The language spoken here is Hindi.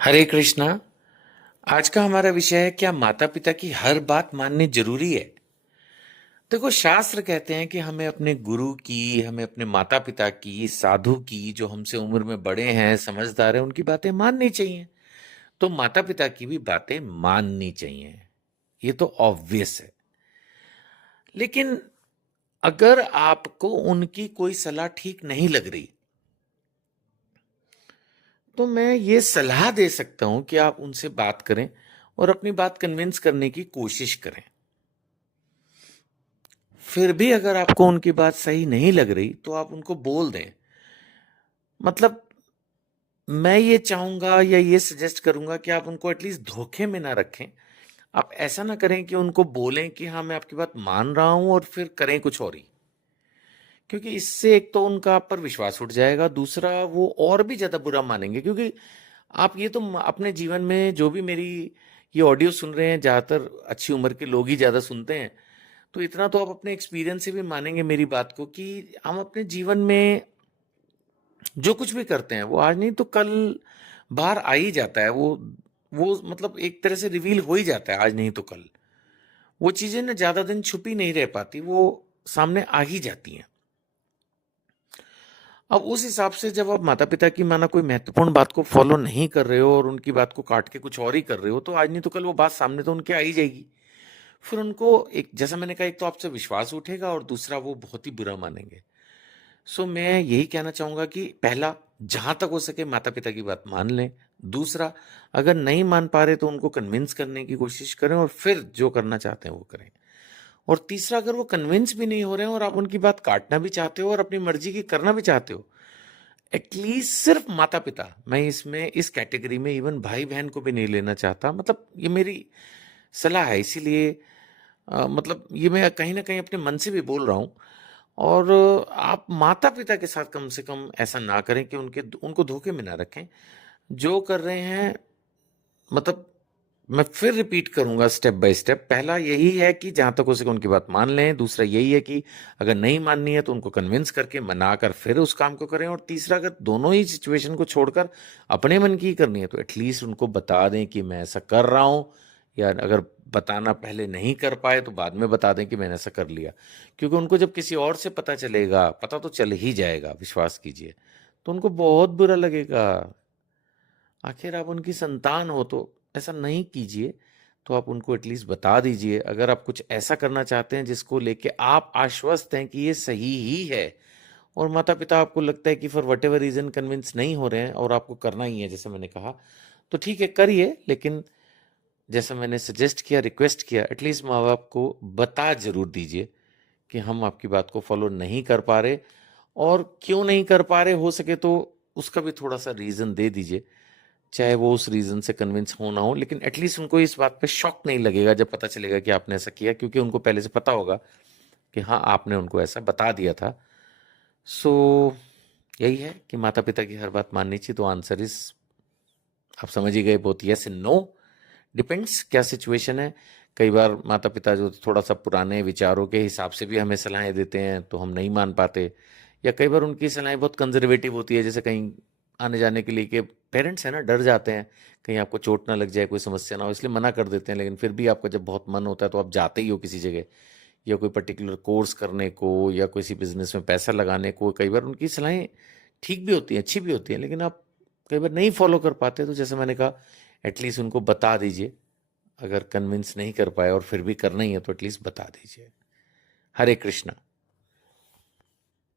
हरे कृष्णा। आज का हमारा विषय है, क्या माता पिता की हर बात माननी जरूरी है। देखो, शास्त्र कहते हैं कि हमें अपने गुरु की, हमें अपने माता पिता की, साधु की, जो हमसे उम्र में बड़े हैं, समझदार हैं, उनकी बातें माननी चाहिए। तो माता पिता की भी बातें माननी चाहिए, ये तो ऑब्वियस है। लेकिन अगर आपको उनकी कोई सलाह ठीक नहीं लग रही, तो मैं ये सलाह दे सकता हूं कि आप उनसे बात करें और अपनी बात कन्विंस करने की कोशिश करें। फिर भी अगर आपको उनकी बात सही नहीं लग रही, तो आप उनको बोल दें। मतलब, मैं ये चाहूंगा या ये सजेस्ट करूंगा कि आप उनको एटलीस्ट धोखे में ना रखें। आप ऐसा ना करें कि उनको बोलें कि हाँ, मैं आपकी बात मान रहा हूं, और फिर करें कुछ और ही। क्योंकि इससे एक तो उनका आप पर विश्वास उठ जाएगा, दूसरा वो और भी ज्यादा बुरा मानेंगे। क्योंकि आप ये तो अपने जीवन में जो भी मेरी ये ऑडियो सुन रहे हैं, ज्यादातर अच्छी उम्र के लोग ही ज्यादा सुनते हैं। तो इतना तो आप अपने एक्सपीरियंस से भी मानेंगे मेरी बात को, कि हम अपने जीवन में जो कुछ भी करते हैं, वो आज नहीं तो कल बाहर आ ही जाता है। वो मतलब एक तरह से रिवील हो ही जाता है, आज नहीं तो कल। वो चीजें ना ज्यादा दिन छुपी नहीं रह पाती, वो सामने आ ही जाती हैं। अब उस हिसाब से जब आप माता पिता की माना कोई महत्वपूर्ण बात को फॉलो नहीं कर रहे हो और उनकी बात को काट के कुछ और ही कर रहे हो, तो आज नहीं तो कल वो बात सामने तो उनके आ ही जाएगी। फिर उनको, एक जैसा मैंने कहा, एक तो आपसे विश्वास उठेगा और दूसरा वो बहुत ही बुरा मानेंगे। सो मैं यही कहना चाहूंगा कि पहला, जहां तक हो सके माता पिता की बात मान लें। दूसरा, अगर नहीं मान पा रहे तो उनको कन्विंस करने की कोशिश करें और फिर जो करना चाहते हैं वो करें। और तीसरा, अगर वो कन्विंस भी नहीं हो रहे हैं और आप उनकी बात काटना भी चाहते हो और अपनी मर्जी की करना भी चाहते हो, एटलीस्ट सिर्फ माता पिता, मैं इसमें इस कैटेगरी में इवन भाई बहन को भी नहीं लेना चाहता। मतलब ये मेरी सलाह है, इसीलिए मतलब ये मैं कहीं ना कहीं अपने मन से भी बोल रहा हूँ। और आप माता पिता के साथ कम से कम ऐसा ना करें कि उनको धोखे में ना रखें। जो कर रहे हैं, मतलब, मैं फिर रिपीट करूंगा स्टेप बाय स्टेप। पहला यही है कि जहां तक हो सके उनकी बात मान लें। दूसरा यही है कि अगर नहीं माननी है तो उनको कन्विंस करके मनाकर फिर उस काम को करें। और तीसरा, अगर दोनों ही सिचुएशन को छोड़कर अपने मन की करनी है, तो एटलीस्ट उनको बता दें कि मैं ऐसा कर रहा हूं। या अगर बताना पहले नहीं कर पाए तो बाद में बता दें कि मैंने ऐसा कर लिया। क्योंकि उनको जब किसी और से पता चलेगा, पता तो चल ही जाएगा, विश्वास कीजिए, तो उनको बहुत बुरा लगेगा। आखिर आप उनकी संतान हो, तो ऐसा नहीं कीजिए। तो आप उनको एटलीस्ट बता दीजिए। अगर आप कुछ ऐसा करना चाहते हैं जिसको लेके आप आश्वस्त हैं कि ये सही ही है, और माता पिता आपको लगता है कि for whatever reason convince नहीं हो रहे हैं और आपको करना ही है, जैसे मैंने कहा, तो ठीक है, करिए। लेकिन जैसा मैंने सजेस्ट किया, रिक्वेस्ट किया, एटलीस्ट माँ बाप को बता जरूर दीजिए कि हम आपकी बात को फॉलो नहीं कर पा रहे। और क्यों नहीं कर पा रहे, हो सके तो उसका भी थोड़ा सा रीजन दे दीजिए। चाहे वो उस रीजन से कन्विंस हो ना हो, लेकिन एटलीस्ट उनको इस बात पे शॉक नहीं लगेगा जब पता चलेगा कि आपने ऐसा किया, क्योंकि उनको पहले से पता होगा कि हाँ, आपने उनको ऐसा बता दिया था। सो यही है कि माता पिता की हर बात माननी चाहिए। तो आंसर इज, आप समझ ही गए, both yes and no. Depends क्या सिचुएशन है। कई बार माता पिता जो थोड़ा सा पुराने विचारों के हिसाब से भी हमें सलाहें देते हैं, तो हम नहीं मान पाते। या कई बार उनकी सलाहें बहुत कंजर्वेटिव होती है, जैसे कहीं आने जाने के लिए, कि पेरेंट्स है ना, डर जाते हैं कहीं आपको चोट ना लग जाए, कोई समस्या ना हो, इसलिए मना कर देते हैं। लेकिन फिर भी आपका जब बहुत मन होता है तो आप जाते ही हो किसी जगह, या कोई पर्टिकुलर कोर्स करने को, या किसी बिजनेस में पैसा लगाने को। कई बार उनकी सलाहें ठीक भी होती हैं, अच्छी भी होती हैं, लेकिन आप कई बार नहीं फॉलो कर पाते। तो जैसे मैंने कहा, एटलीस्ट उनको बता दीजिए। अगर कन्विंस नहीं कर पाए और फिर भी करना ही है, तो एटलीस्ट बता दीजिए। हरे कृष्णा।